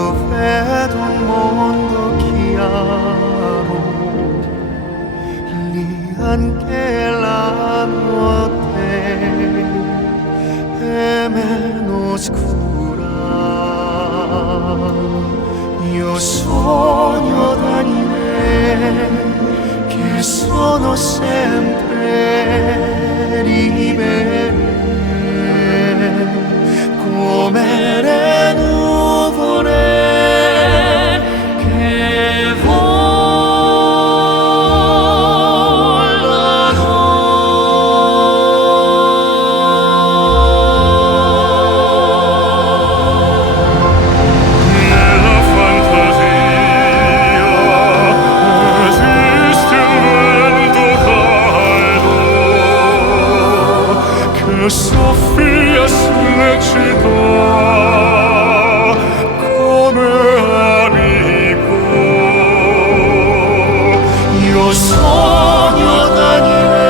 io vedo un mondo chiaro, lì anche la notte è meno scura. Io sogno d'anime che sono sempre libere, come le nuvole che volano. Nella fantasia esiste un vento caldo che soffia sulle città come amico. Io sogno d'anime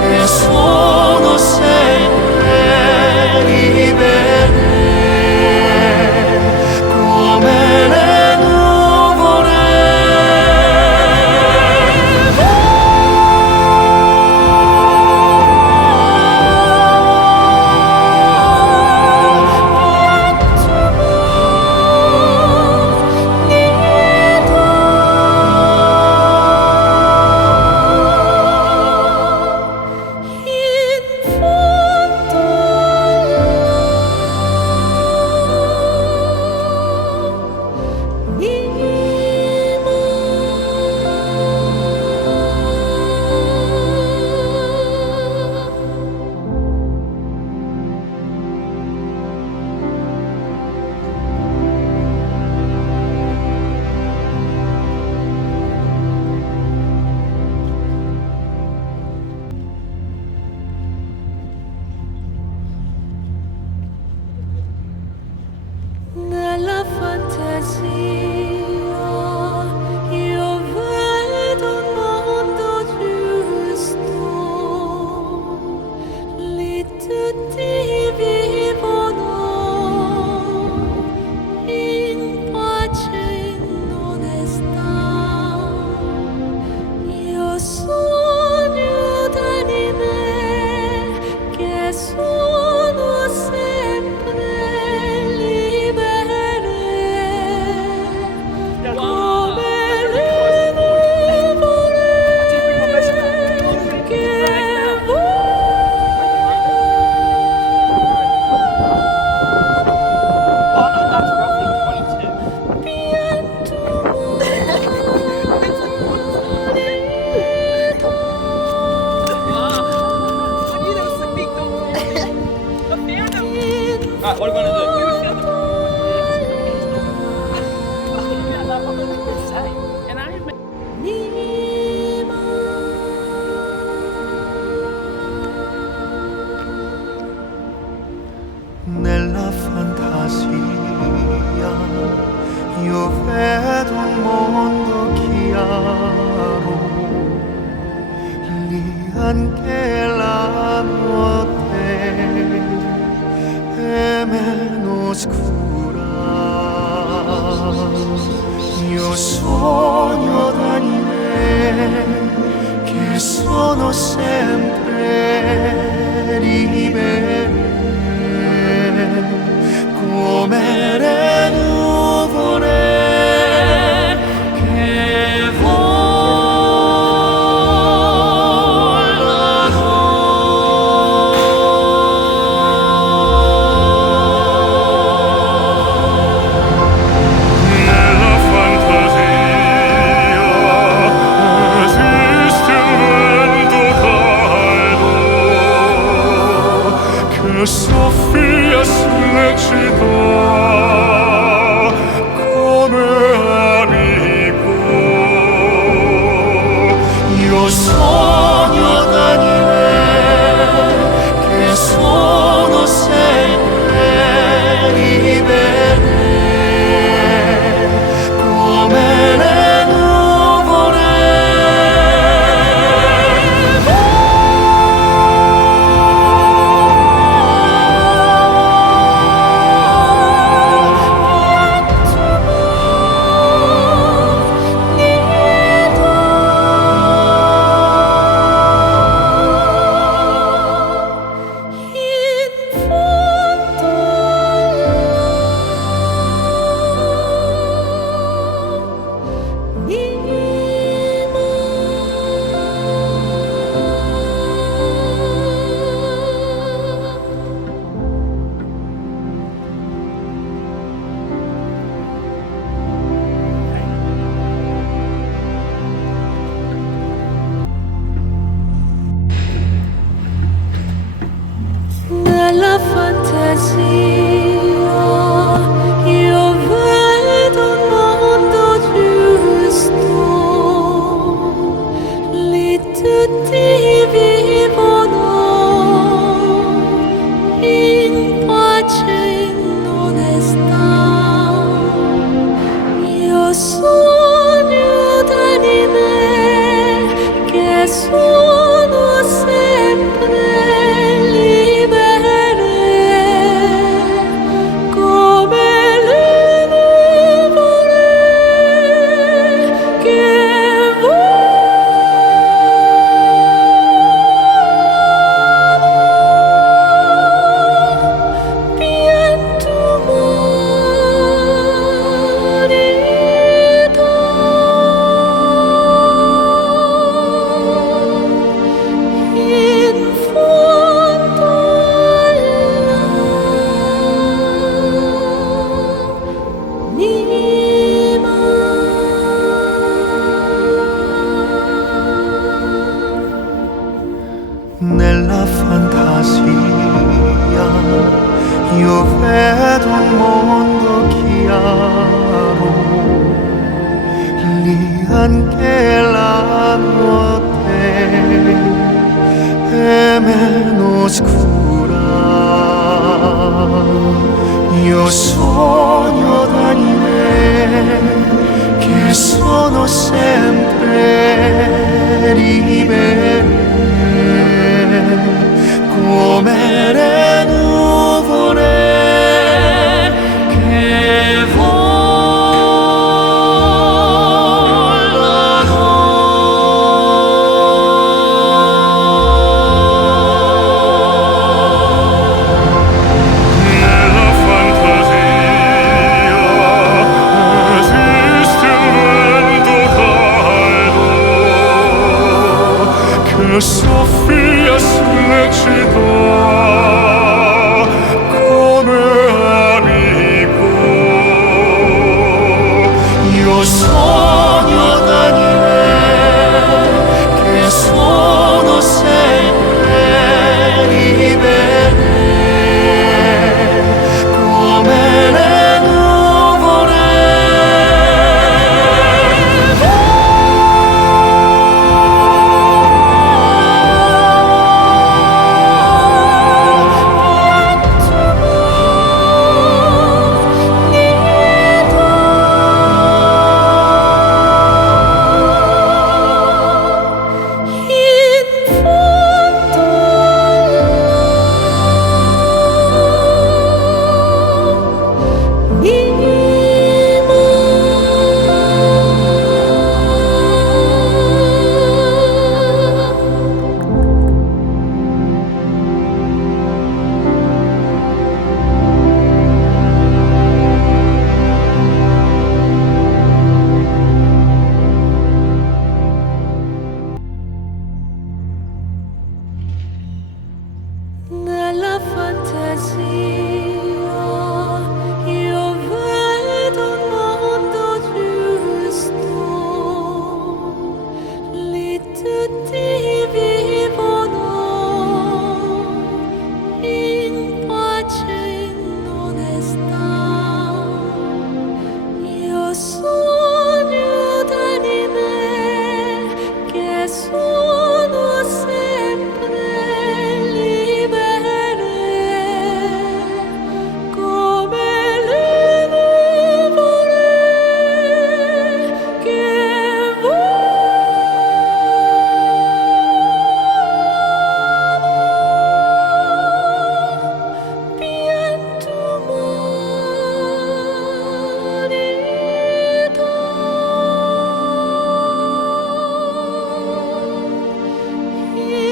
che sono sempre libere, come le nuvole. Nella fantasia io vedo un mondo giusto, lì tutti vivono in pace e in onestà. Io sogno d'anime che sono sempre libere, come le nuvole che What are we gonna do? Nella fantasia io vedo un mondo chiaro, lì anche la notte è meno scura. Io sogno d'anime che sono sempre libere, come le nuvole che volano. io vedo un mondo giusto, lì tutti vivono in pace, in onestà. Io sogno d'anime che sono sempre libere, come le nuvole che volano in fondo Nella fantasia io vedo un mondo chiaro, lì anche la notte è meno scura. Io sogno d'anime che sono sempre libere, come le nuvole che Nella fantasia esiste un vento caldo che soffia sulle città come amico. io sogno d'anime che sono sempre libere, come le nuvole nella fantasia io vedo un mondo giusto, lì tutti vivono in pace, in onestà. Io sogno d'anime che sono sempre libere, come le nuvole che volano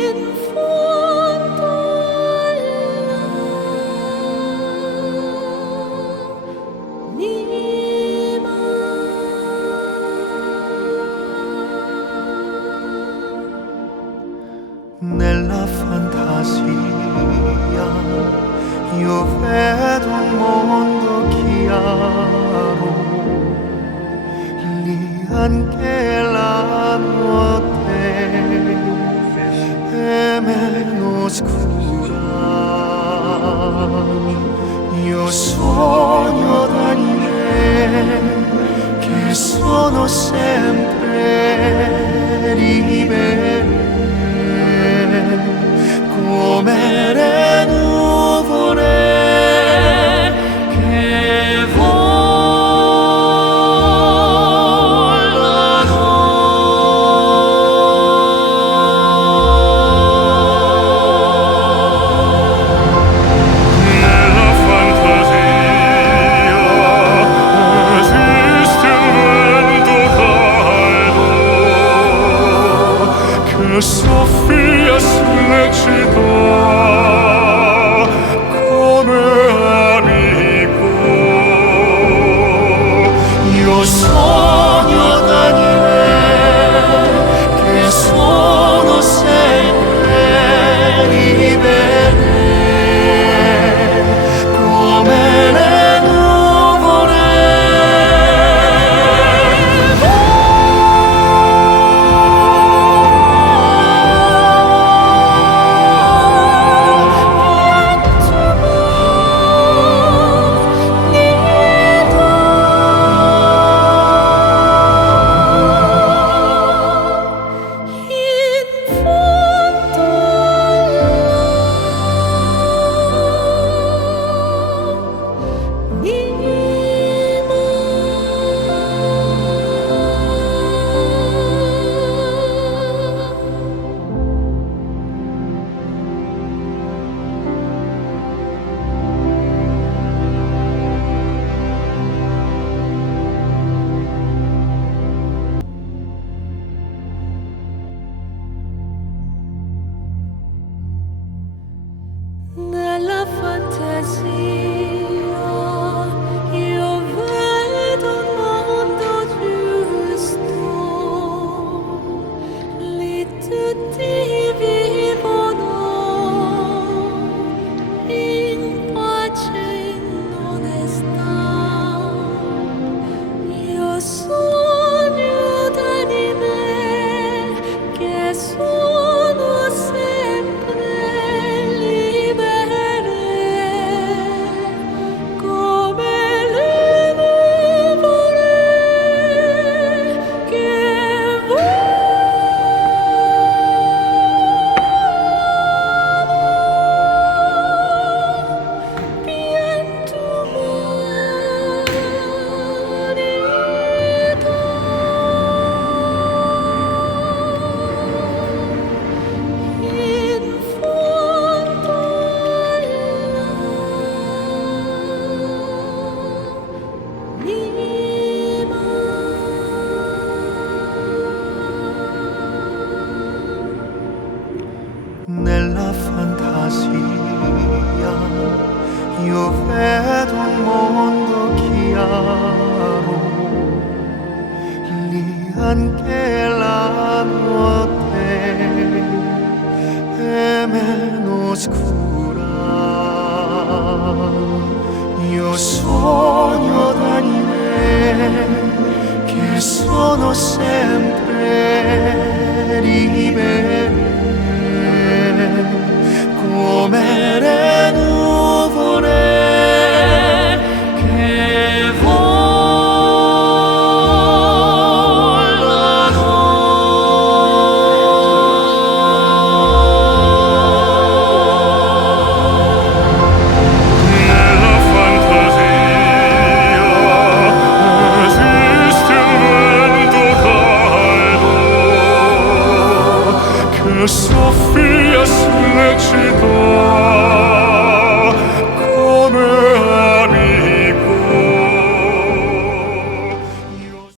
in fondo nella fantasia io vedo un mondo chiaro, lì anche la notte è meno scura. mondo chiaro, lì anche la notte è meno scura. Io sogno d'anime che sono sempre libere come le nuvole che Nella fantasia esiste un vento caldo che soffia sulle città.